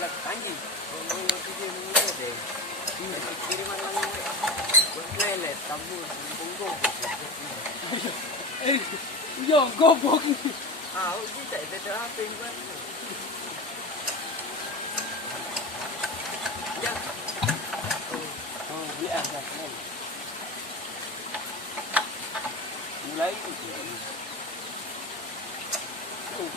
Lek anjing. Ngomong video ini deh. Kiriman lang toilet, tabu, bunggong. Yo, gobok. Ah, kita itu apa yang buat? Ya. Oh, biar dah. Mulai itu. Oh,